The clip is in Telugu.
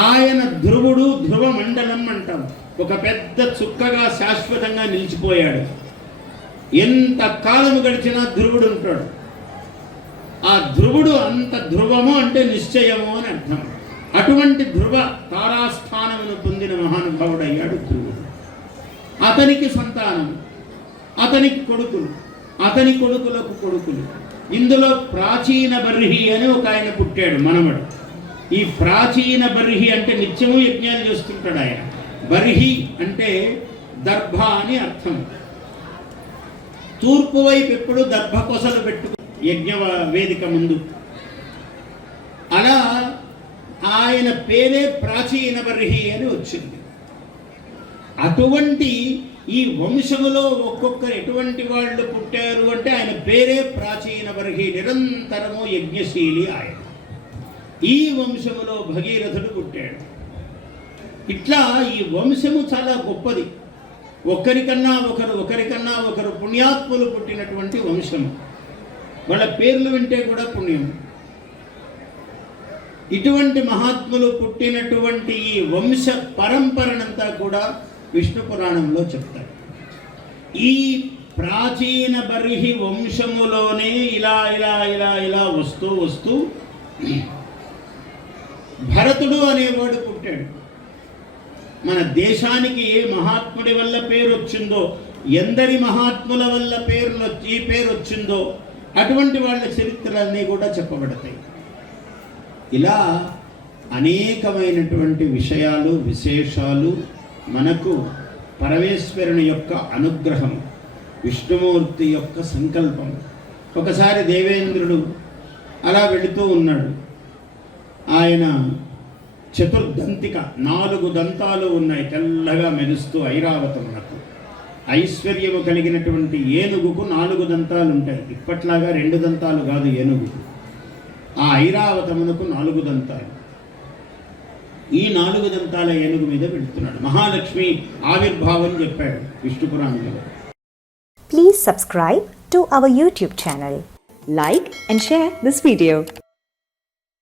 ఆయన ధ్రువుడు ధ్రువ మండలం అంటాం. ఒక పెద్ద చుక్కగా శాశ్వతంగా నిలిచిపోయాడు. ఎంత కాలం గడిచినా ధ్రువుడు ఉంటాడు. ఆ ధ్రువుడు అంత ధ్రువము అంటే నిశ్చయము అని అర్థం. అటువంటి ధ్రువ తారాస్థానమును పొందిన మహానుభావుడయ్యాడు ధ్రువుడు. అతనికి సంతానం అతనికి కొడుకులు అతని కొడుకులకు కొడుకులు. ఇందులో ప్రాచీన బర్హి అని ఒక ఆయన పుట్టాడు మనవడు. ఈ ప్రాచీన బర్హి అంటే నిత్యము యజ్ఞాలు చేస్తుంటాడు ఆయన. బర్హి అంటే దర్భ అని అర్థం. తూర్పు వైపు ఎప్పుడు దర్భ కొసలు పెట్టు యజ్ఞ వేదిక ముందు. అలా ఆయన పేరే ప్రాచీన బర్హి అని వచ్చింది. అటువంటి ఈ వంశములో ఒక్కొక్కరు ఎటువంటి వాళ్ళు పుట్టారు అంటే ఆయన పేరే ప్రాచీన బర్హి నిరంతరము యజ్ఞశీలి ఆయన. ఈ వంశములో భగీరథుడు పుట్టాడు. ఇట్లా ఈ వంశము చాలా గొప్పది. ఒకరికన్నా ఒకరు ఒకరికన్నా ఒకరు పుణ్యాత్ములు పుట్టినటువంటి వంశము. వాళ్ళ పేర్లు వింటే కూడా పుణ్యం. ఇటువంటి మహాత్ములు పుట్టినటువంటి ఈ వంశ పరంపరనంతా కూడా విష్ణు పురాణంలో చెప్తారు. ఈ ప్రాచీన బర్హి వంశములోనే ఇలా ఇలా ఇలా ఇలా వస్తూ వస్తూ భరతుడు అనేవాడు పుట్టాడు. మన దేశానికి ఏ మహాత్ముడి వల్ల పేరు వచ్చిందో ఎందరి మహాత్ముల వల్ల పేరు ఈ పేరు వచ్చిందో అటువంటి వాళ్ళ చరిత్రలన్నీ కూడా చెప్పబడతాయి. ఇలా అనేకమైనటువంటి విషయాలు విశేషాలు మనకు పరమేశ్వరుని యొక్క అనుగ్రహం విష్ణుమూర్తి యొక్క సంకల్పం. ఒకసారి దేవేంద్రుడు అలా వెళుతూ ఉన్నాడు. ఆయన చతుర్దంతిక నాలుగు దంతాలు ఉన్నాయి తెల్లగా మెరుస్తూ ఐరావతమునకు ఐశ్వర్యము కలిగినటువంటి ఏనుగుకు నాలుగు దంతాలు ఉంటాయి. ఇప్పట్లాగా రెండు దంతాలు కాదు ఏనుగుకు. ఆ ఐరావతమునకు నాలుగు దంతాలు. ఈ నాలుగు దంతాల ఏనుగు మీద పెడుతున్నాడు మహాలక్ష్మి ఆవిర్భావం చెప్పాడు విష్ణు పురాణంలో. Please subscribe to our YouTube channel like and share this.